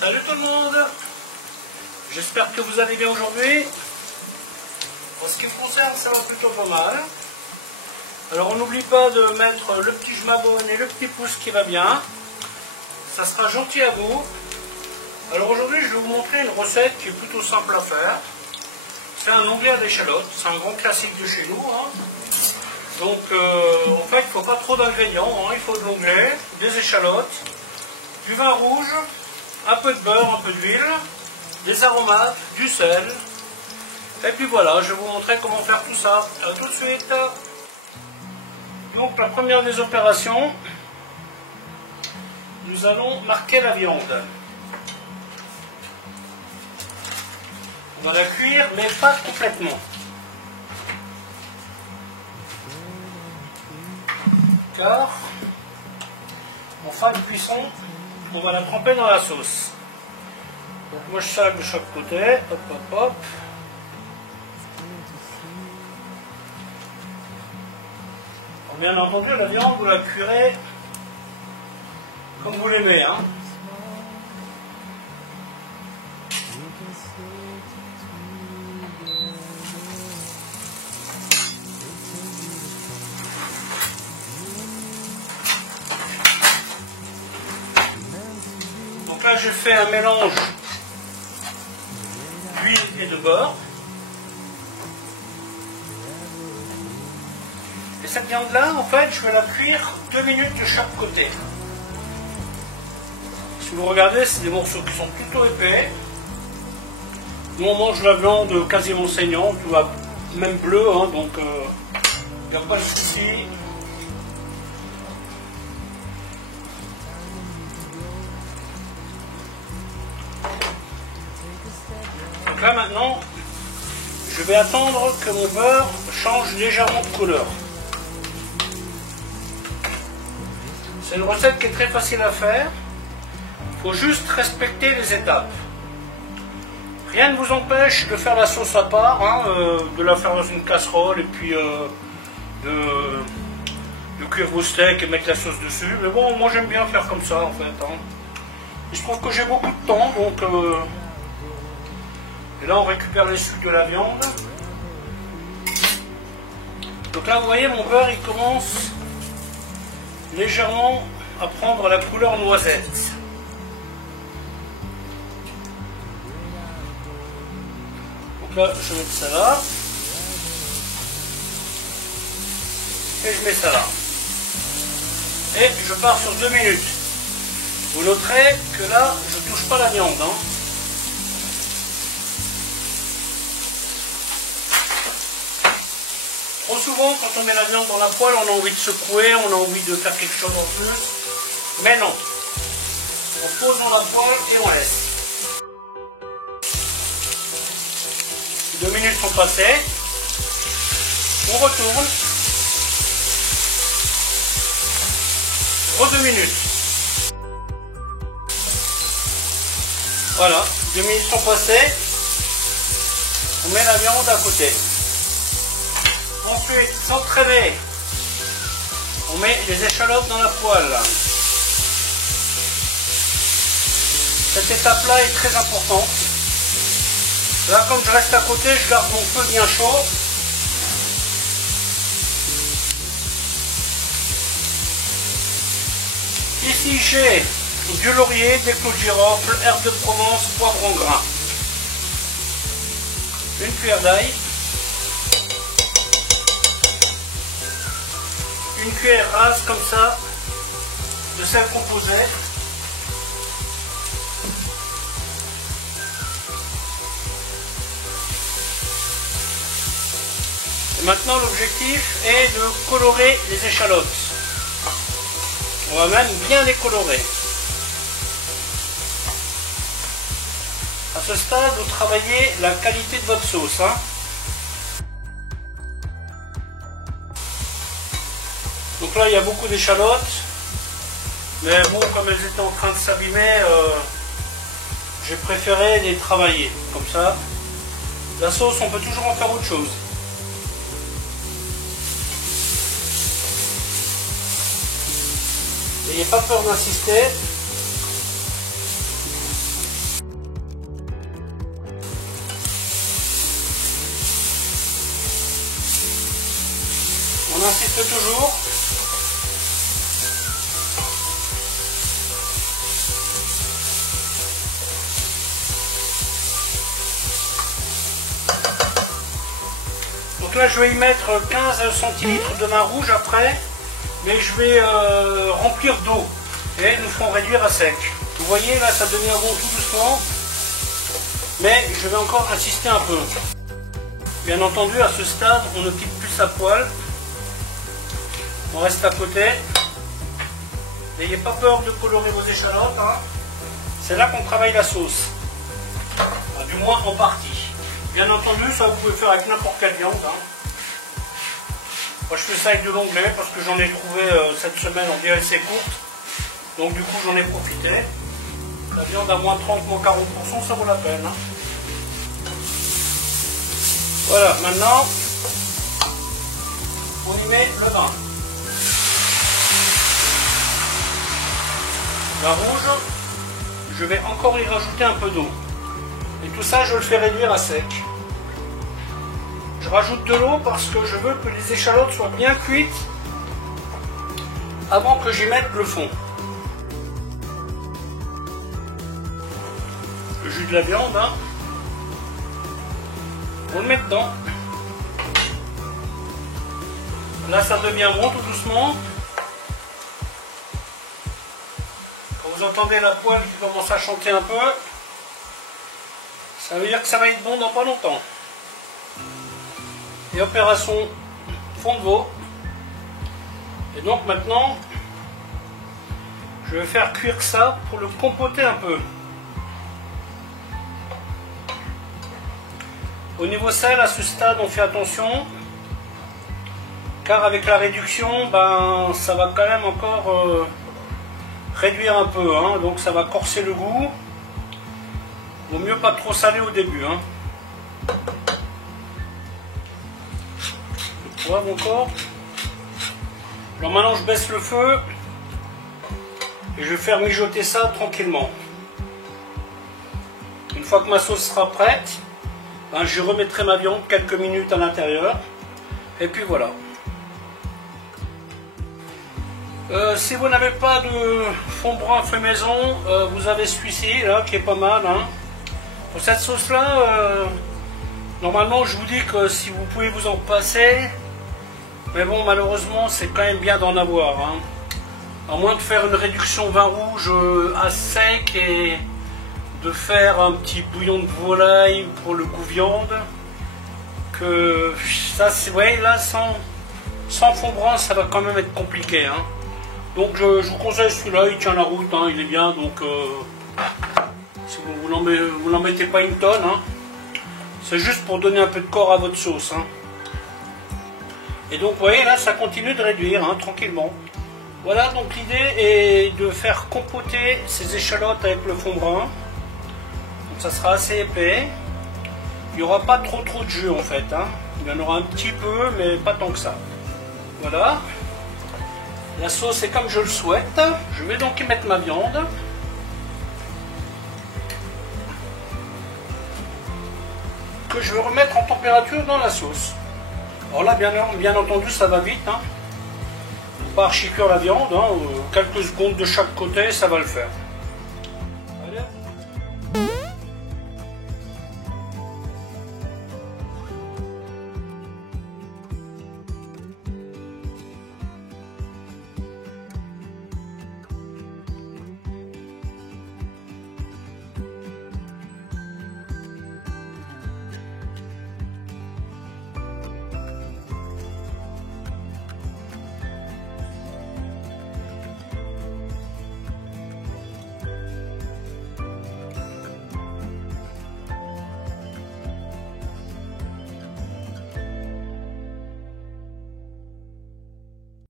Salut tout le monde, j'espère que vous allez bien aujourd'hui. En ce qui me concerne, ça va plutôt pas mal. Alors on n'oublie pas de mettre le petit je m'abonne et le petit pouce qui va bien. Ça sera gentil à vous. Alors aujourd'hui je vais vous montrer une recette qui est plutôt simple à faire. C'est un onglet à l'échalote, c'est un grand classique de chez nous. Donc en fait il ne faut pas trop d'ingrédients, il faut de l'onglet, des échalotes, du vin rouge, un peu de beurre, un peu d'huile, des aromates, du sel. Et puis voilà, je vais vous montrer comment faire tout ça. A tout de suite. Donc la première des opérations, nous allons marquer la viande. On va la cuire, mais pas complètement. Car en fin de cuisson, on va la tremper dans la sauce. Donc moi je sale de chaque côté, hop hop hop. Alors, bien entendu la viande vous la cuirez comme vous l'aimez. Donc là j'ai fait un mélange d'huile et de beurre. Et cette viande là en fait je vais la cuire 2 minutes de chaque côté. Si vous regardez c'est des morceaux qui sont plutôt épais. Nous on mange la viande quasiment saignante, même bleue, donc il n'y a pas de souci. Donc là maintenant, je vais attendre que mon beurre change légèrement de couleur. C'est une recette qui est très facile à faire. Il faut juste respecter les étapes. Rien ne vous empêche de faire la sauce à part, de la faire dans une casserole et puis de cuire vos steaks et mettre la sauce dessus. Mais bon, moi j'aime bien faire comme ça en fait. Et je trouve que j'ai beaucoup de temps, donc... Et là on récupère les sucs de la viande. Donc là vous voyez mon beurre il commence légèrement à prendre la couleur noisette. Donc là je mets ça là. Et je mets ça là. Et je pars sur 2 minutes. Vous noterez que là je ne touche pas la viande. Trop souvent, quand on met la viande dans la poêle, on a envie de secouer, on a envie de faire quelque chose en plus. Mais non. On pose dans la poêle et on laisse. 2 minutes sont passées. On retourne. 2 minutes. Voilà. 2 minutes sont passées. On met la viande à côté. Ensuite, sans traîner, on met les échalotes dans la poêle. Cette étape-là est très importante. Là, comme je reste à côté, je garde mon feu bien chaud. Ici, j'ai du laurier, des clous de girofle, herbes de Provence, poivre en grains. Une cuillère d'ail. Une cuillère rase comme ça de sel composé. Et maintenant l'objectif est de colorer les échalotes. On va même bien les colorer. À ce stade, vous travaillez la qualité de votre sauce. Donc là il y a beaucoup d'échalotes, mais bon, comme elles étaient en train de s'abîmer, j'ai préféré les travailler comme ça. La sauce, on peut toujours en faire autre chose. N'ayez pas peur d'insister. On insiste toujours. Donc là je vais y mettre 15 centilitres de vin rouge après, mais je vais remplir d'eau et nous ferons réduire à sec. Vous voyez là ça devient bon tout doucement, mais je vais encore insister un peu. Bien entendu à ce stade on ne quitte plus sa poêle, on reste à côté. N'ayez pas peur de colorer vos échalotes, hein. C'est là qu'on travaille la sauce, enfin, du moins en partie. Bien entendu, ça vous pouvez faire avec n'importe quelle viande. Hein. Moi je fais ça avec de l'onglet parce que j'en ai trouvé cette semaine en DLC courte. Donc du coup j'en ai profité. La viande à moins 30, moins 40%, ça vaut la peine. Hein. Voilà, maintenant on y met le vin. Vin rouge, je vais encore y rajouter un peu d'eau. Et tout ça, je le fais réduire à sec. Je rajoute de l'eau parce que je veux que les échalotes soient bien cuites avant que j'y mette le fond. Le jus de la viande, hein, on le met dedans. Là, ça devient bon tout doucement. Quand vous entendez la poêle qui commence à chanter un peu, ça veut dire que ça va être bon dans pas longtemps. Et opération fond de veau. Et donc maintenant, je vais faire cuire ça pour le compoter un peu. Au niveau sel, à ce stade, on fait attention. Car avec la réduction, ben, ça va quand même encore réduire un peu. Hein, donc ça va corser le goût. Vaut mieux pas trop saler au début. Hein. Le poivre encore. Alors maintenant je baisse le feu et je vais faire mijoter ça tranquillement. Une fois que ma sauce sera prête, ben, je remettrai ma viande quelques minutes à l'intérieur. Et puis voilà. Si vous n'avez pas de fond brun fait maison, vous avez celui-ci là qui est pas mal. Hein. Pour cette sauce là, normalement je vous dis que si vous pouvez vous en passer, mais bon malheureusement c'est quand même bien d'en avoir. Hein. À moins de faire une réduction vin rouge à sec et de faire un petit bouillon de volaille pour le goût viande, que ça c'est ouais là sans fond brun ça va quand même être compliqué. Hein. Donc je vous conseille celui-là, il tient la route, hein, il est bien, donc si vous n'en mettez pas une tonne, hein, c'est juste pour donner un peu de corps à votre sauce. Hein. Et donc vous voyez là ça continue de réduire hein, tranquillement. Voilà donc l'idée est de faire compoter ces échalotes avec le fond brun. Donc ça sera assez épais. Il n'y aura pas trop de jus en fait. Hein. Il y en aura un petit peu mais pas tant que ça. Voilà. La sauce est comme je le souhaite. Je vais donc y mettre ma viande. Que je vais remettre en température dans la sauce. Alors là, bien entendu, ça va vite. Hein. Faut pas archi-cuire la viande. Hein. Quelques secondes de chaque côté, ça va le faire.